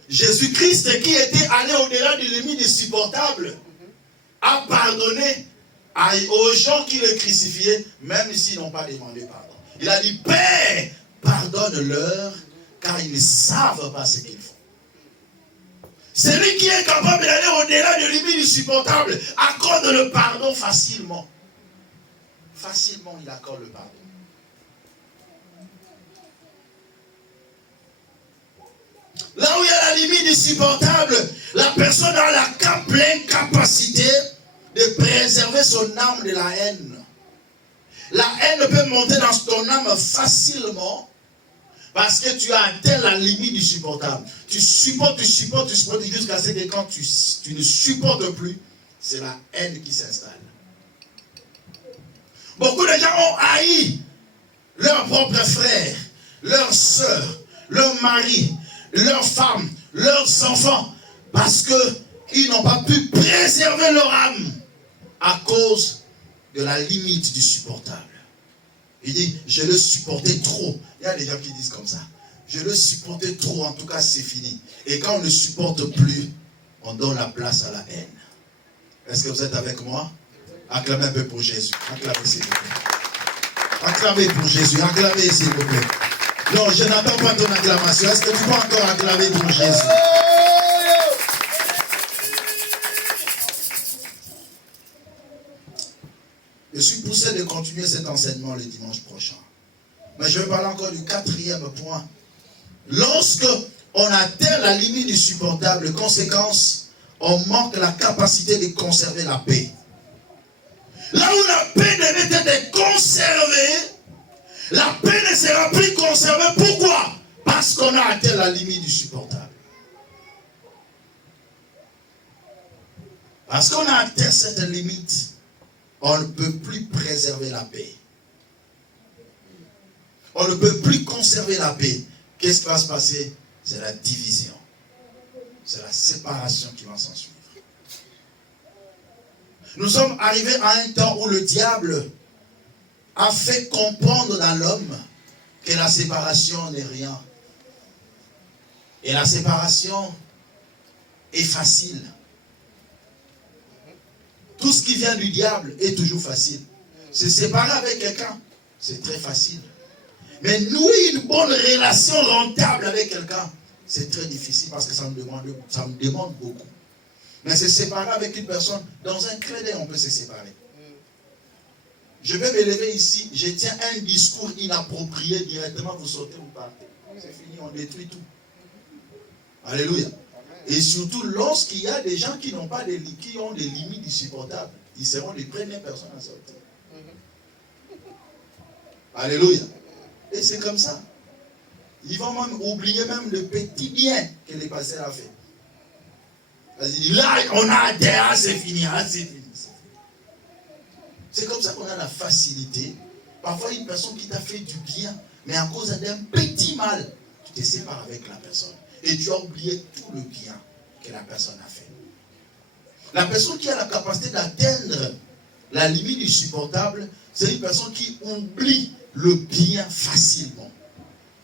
Jésus-Christ, qui était allé au-delà des limites insupportables, a pardonné aux gens qui le crucifiaient, même s'ils n'ont pas demandé pardon. Il a dit, Père, pardonne-leur, car ils ne savent pas ce qu'ils font. Celui qui est capable d'aller au-delà des limites insupportables accorde le pardon facilement. Facilement, il accorde le pardon. Là où il y a la limite insupportable, la personne a la pleine capacité de préserver son âme de la haine. La haine peut monter dans ton âme facilement parce que tu as atteint la limite insupportable. Tu supportes jusqu'à ce que quand tu ne supportes plus, c'est la haine qui s'installe. Beaucoup de gens ont haï leurs propres frères, leurs sœurs, leurs maris, leurs femmes, leurs enfants, parce qu'ils n'ont pas pu préserver leur âme à cause de la limite du supportable. Il dit, je le supportais trop. Il y a des gens qui disent comme ça. Je le supportais trop, en tout cas c'est fini. Et quand on ne supporte plus, on donne la place à la haine. Est-ce que vous êtes avec moi? Acclamez un peu pour Jésus. Acclamez s'il vous plaît. Acclamez pour Jésus. Acclamez s'il vous plaît. Non, je n'attends pas ton acclamation. Est-ce que tu peux encore acclamer pour Jésus? Je suis poussé de continuer cet enseignement le dimanche prochain. Mais je vais parler encore du 4e point. Lorsque on atteint la limite du supportable, conséquence, on manque la capacité de conserver la paix. Là où la paix devait être conservée, la paix ne sera plus conservée. Pourquoi? Parce qu'on a atteint la limite du supportable. Parce qu'on a atteint cette limite, on ne peut plus préserver la paix. On ne peut plus conserver la paix. Qu'est-ce qui va se passer? C'est la division. C'est la séparation qui va s'en suivre. Nous sommes arrivés à un temps où le diable a fait comprendre dans l'homme que la séparation n'est rien. Et la séparation est facile. Tout ce qui vient du diable est toujours facile. Se séparer avec quelqu'un, c'est très facile. Mais nouer une bonne relation rentable avec quelqu'un, c'est très difficile parce que ça me demande beaucoup. Mais se séparer avec une personne, dans un clin d'œil, on peut se séparer. Je vais me lever ici, je tiens un discours inapproprié, directement vous sautez, vous partez. C'est fini, on détruit tout. Alléluia. Et surtout, lorsqu'il y a des gens qui n'ont pas qui ont des limites insupportables, ils seront les premières personnes à sortir. Alléluia. Et c'est comme ça. Ils vont même oublier même le petit bien que les pasteurs ont fait. Là, on a adhéré, c'est fini, c'est fini. C'est comme ça qu'on a la facilité. Parfois, une personne qui t'a fait du bien, mais à cause d'un petit mal, tu te sépares avec la personne. Et tu as oublié tout le bien que la personne a fait. La personne qui a la capacité d'atteindre la limite du supportable, c'est une personne qui oublie le bien facilement.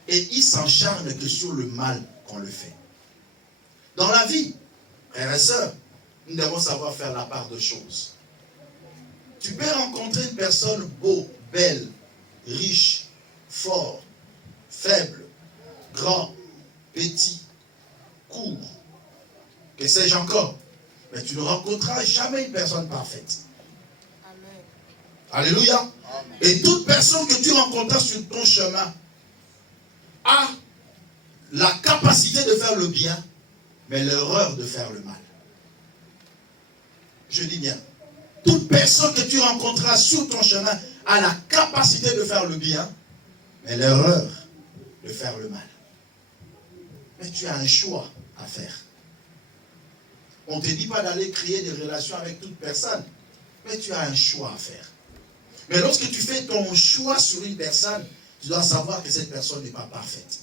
Et il s'encharne que sur le mal qu'on le fait. Dans la vie, frères et sœurs, nous devons savoir faire la part de choses. Tu peux rencontrer une personne beau, belle, riche, fort, faible, grand, petit, court, que sais-je encore. Mais tu ne rencontreras jamais une personne parfaite. Amen. Alléluia. Amen. Et toute personne que tu rencontras sur ton chemin a la capacité de faire le bien, mais l'erreur de faire le mal. Je dis bien. Toute personne que tu rencontreras sur ton chemin a la capacité de faire le bien, mais l'erreur de faire le mal. Mais tu as un choix à faire. On ne te dit pas d'aller créer des relations avec toute personne, mais tu as un choix à faire. Mais lorsque tu fais ton choix sur une personne, tu dois savoir que cette personne n'est pas parfaite.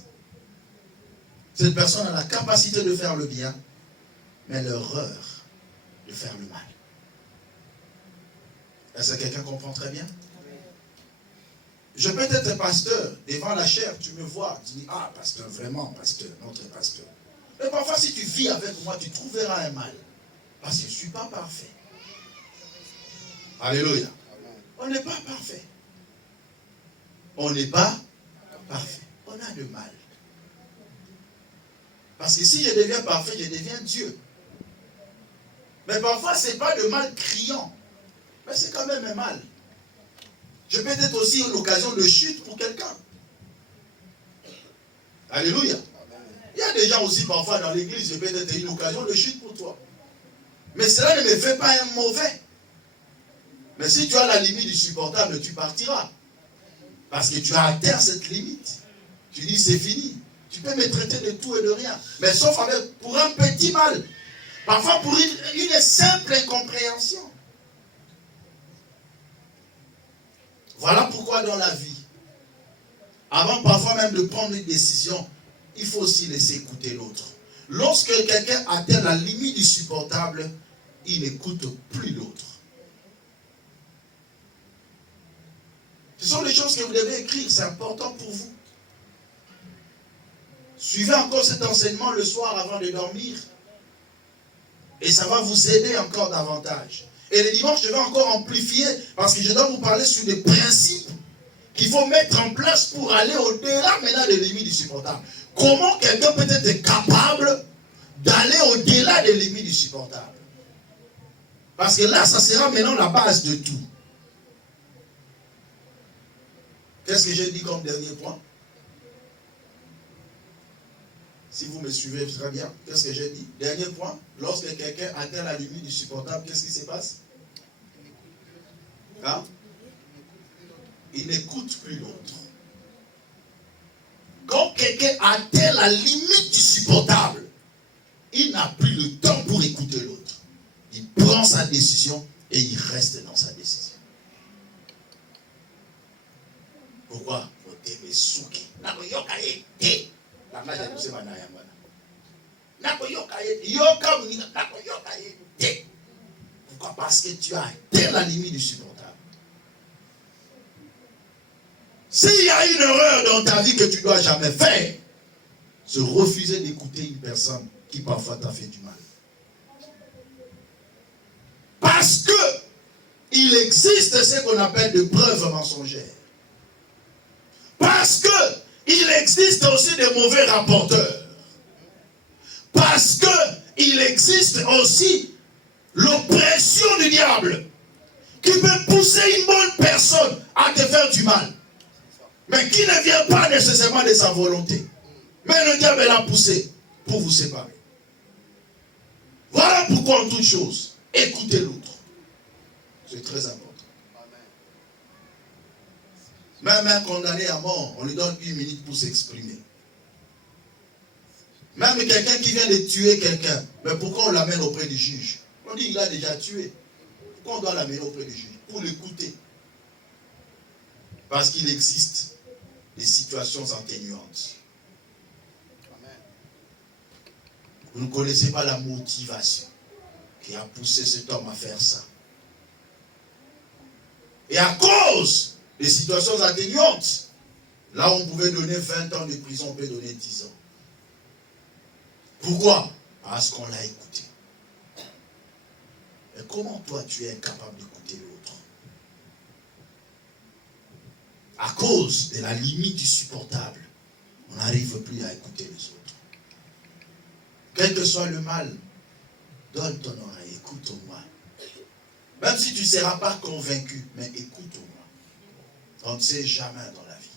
Cette personne a la capacité de faire le bien, mais l'erreur de faire le mal. Est-ce que quelqu'un comprend très bien? Je peux être pasteur, devant la chair, tu me vois, tu dis, ah, pasteur, vraiment, pasteur, notre pasteur. Mais parfois, si tu vis avec moi, tu trouveras un mal. Parce que je ne suis pas parfait. Alléluia. On n'est pas parfait. On n'est pas parfait. On a le mal. Parce que si je deviens parfait, je deviens Dieu. Mais parfois, ce n'est pas le mal criant. Mais c'est quand même un mal. Je peux être aussi une occasion de chute pour quelqu'un. Alléluia. Il y a des gens aussi parfois dans l'église, je peux être une occasion de chute pour toi. Mais cela ne me fait pas un mauvais. Mais si tu as la limite du supportable, tu partiras. Parce que tu as atteint cette limite. Tu dis c'est fini. Tu peux me traiter de tout et de rien. Mais sauf pour un petit mal. Parfois pour une simple incompréhension. Voilà pourquoi dans la vie, avant parfois même de prendre une décision, il faut aussi laisser écouter l'autre. Lorsque quelqu'un atteint la limite du supportable, il n'écoute plus l'autre. Ce sont les choses que vous devez écrire, c'est important pour vous. Suivez encore cet enseignement le soir avant de dormir. Et ça va vous aider encore davantage. Et le dimanche, je vais encore amplifier parce que je dois vous parler sur des principes qu'il faut mettre en place pour aller au-delà maintenant des limites du supportable. Comment quelqu'un peut être capable d'aller au-delà des limites du supportable? Parce que là, ça sera maintenant la base de tout. Qu'est-ce que j'ai dit comme dernier point? Si vous me suivez très bien, qu'est-ce que j'ai dit? Dernier point, lorsque quelqu'un atteint la limite du supportable, qu'est-ce qui se passe? Hein? Il n'écoute plus l'autre. Quand quelqu'un atteint la limite du supportable, il n'a plus le temps pour écouter l'autre. Il prend sa décision et il reste dans sa décision. Pourquoi? Pourquoi? Parce que tu as atteint la limite du supportable. S'il y a une erreur dans ta vie que tu ne dois jamais faire, c'est refuser d'écouter une personne qui parfois t'a fait du mal. Parce que il existe ce qu'on appelle des preuves mensongères. Parce que il existe aussi des mauvais rapporteurs. Parce que il existe aussi l'oppression du diable qui peut pousser une bonne personne à te faire du mal. Mais qui ne vient pas nécessairement de sa volonté. Mais le diable l'a poussé pour vous séparer. Voilà pourquoi en toute chose, écoutez l'autre. C'est très important. Même un condamné à mort, on lui donne 1 minute pour s'exprimer. Même quelqu'un qui vient de tuer quelqu'un, mais pourquoi on l'amène auprès du juge? On dit qu'il a déjà tué. Pourquoi on doit l'amener auprès du juge? Pour l'écouter. Parce qu'il existe des situations atténuantes. Vous ne connaissez pas la motivation qui a poussé cet homme à faire ça. Et à cause des situations atténuantes, là on pouvait donner 20 ans de prison, on peut donner 10 ans. Pourquoi? Parce qu'on l'a écouté. Mais comment toi tu es incapable d'écouter l'autre? À cause de la limite du supportable, on n'arrive plus à écouter les autres. Quel que soit le mal, donne ton oreille, écoute-moi. Même si tu ne seras pas convaincu, mais écoute-moi. On ne sait jamais dans la vie.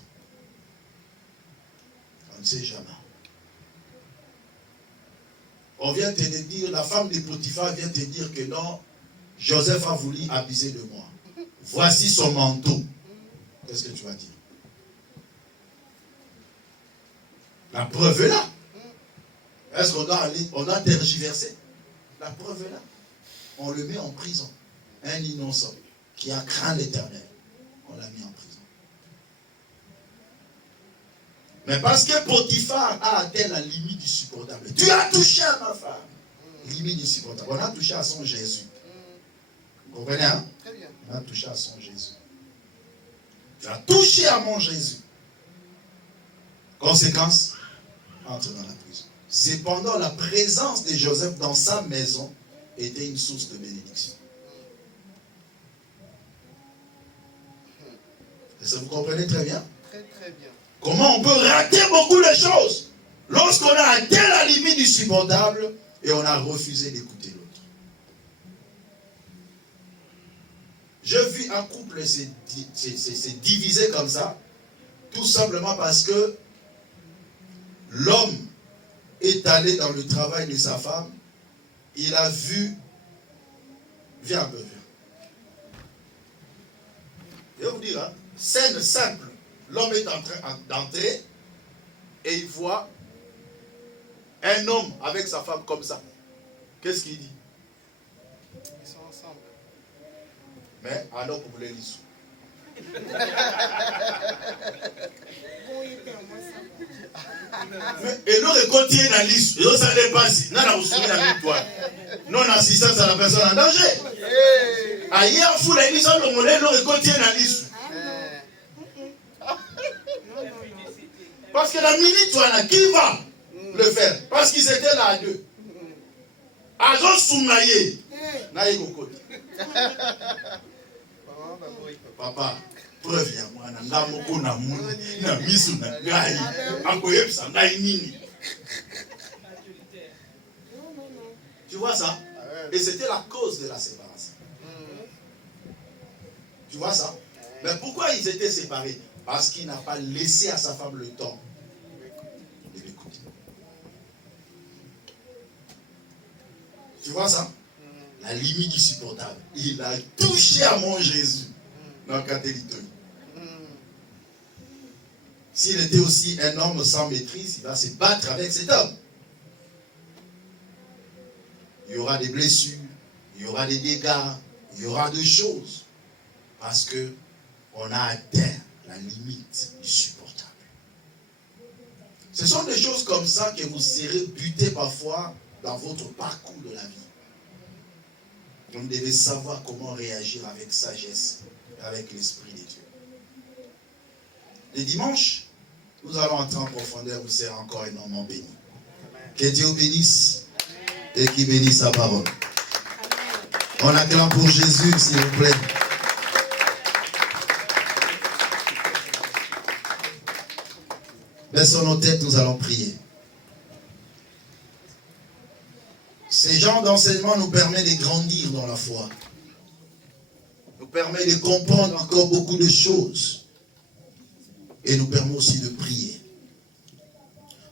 On ne sait jamais. On vient te dire, la femme de Potiphar vient te dire que non, Joseph a voulu abuser de moi. Voici son manteau. Qu'est-ce que tu vas dire? La preuve est là. Est-ce qu'on doit aller, on doit tergiverser? La preuve est là. On le met en prison. Un innocent qui a craint l'Éternel, on l'a mis en prison. Mais parce que Potiphar a atteint la limite du supportable. Tu as touché à ma femme. Limite du supportable. On a touché à son Jésus. Vous comprenez, hein? Très bien. On a touché à son Jésus. Tu as touché à mon Jésus. Conséquence, entre dans la prison. Cependant, la présence de Joseph dans sa maison était une source de bénédiction. Est-ce que vous comprenez très bien? Très très bien. Comment on peut rater beaucoup de choses lorsqu'on a atteint la limite du supportable et on a refusé d'écouter l'autre. Je vis un couple s'est divisé comme ça, tout simplement parce que l'homme est allé dans le travail de sa femme, il a vu, viens un peu, viens. Je vais vous dire, hein, scène simple, l'homme est en train d'entrer et il voit un homme avec sa femme comme ça. Qu'est-ce qu'il dit? Ils sont ensemble. Mais alors vous voulez l'issue. Et l'autre continue dans l'issue. Et l'autre ça dépasse. Non, non, vous souvenez la victoire. Non assistance à la personne en danger. Ailleurs, vous la l'issue, l'autre continue dans l'issue. Parce que la minute, voilà, qui va le faire? Parce qu'ils étaient là à deux. Agent Soumaye. Naïe Kokoti. Papa, préviens-moi, tu vois ça? Et c'était la cause de la séparation. Tu vois ça? Mais pourquoi ils étaient séparés? Parce qu'il n'a pas laissé à sa femme le temps de l'écouter. Tu vois ça? La limite du supportable. Il a touché à mon Jésus. Dans Cathélitonie. S'il était aussi un homme sans maîtrise, il va se battre avec cet homme. Il y aura des blessures, il y aura des dégâts, il y aura des choses. Parce que on a atteint la limite du supportable. Ce sont des choses comme ça que vous serez butés parfois dans votre parcours de la vie. Vous devez savoir comment réagir avec sagesse, avec l'Esprit de Dieu. Les dimanches, nous allons entrer en profondeur, vous serez encore énormément bénis. Que Dieu vous bénisse et qu'il bénisse sa parole. On acclame pour Jésus, s'il vous plaît. Baissons nos têtes, nous allons prier. Ces genres d'enseignement nous permettent de grandir dans la foi. Nous permet de comprendre encore beaucoup de choses. Et nous permet aussi de prier.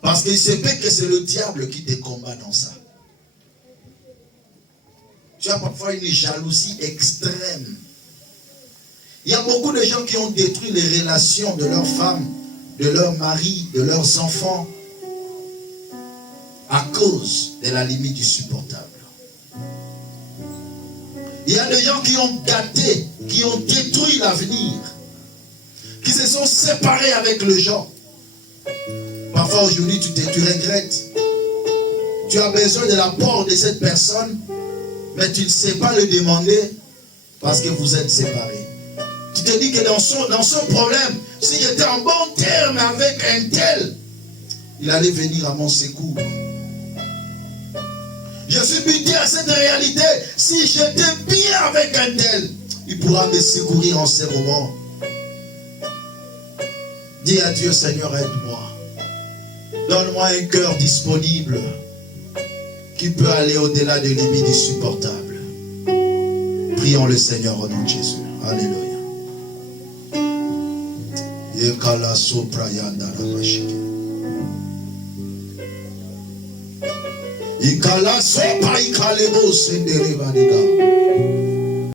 Parce qu'il se peut que c'est le diable qui te combat dans ça. Tu as parfois une jalousie extrême. Il y a beaucoup de gens qui ont détruit les relations de leurs femmes, de leurs maris, de leurs enfants, à cause de la limite du supportable. Il y a des gens qui ont gâté, qui ont détruit l'avenir, qui se sont séparés avec le genre. Parfois aujourd'hui tu regrettes. Tu as besoin de l'apport de cette personne, mais tu ne sais pas le demander parce que vous êtes séparés. Tu te dis que dans ce problème, si j'étais en bon terme avec un tel, il allait venir à mon secours. Je suis buté à cette réalité. Si j'étais bien avec un tel, il pourra me secourir en ces moments. Dis à Dieu, Seigneur, aide-moi. Donne-moi un cœur disponible qui peut aller au-delà des limites du supportable. Prions le Seigneur au nom de Jésus. Alléluia. Yekala soprayanda la machike. Ikala sopa ikalebo sendere badiga.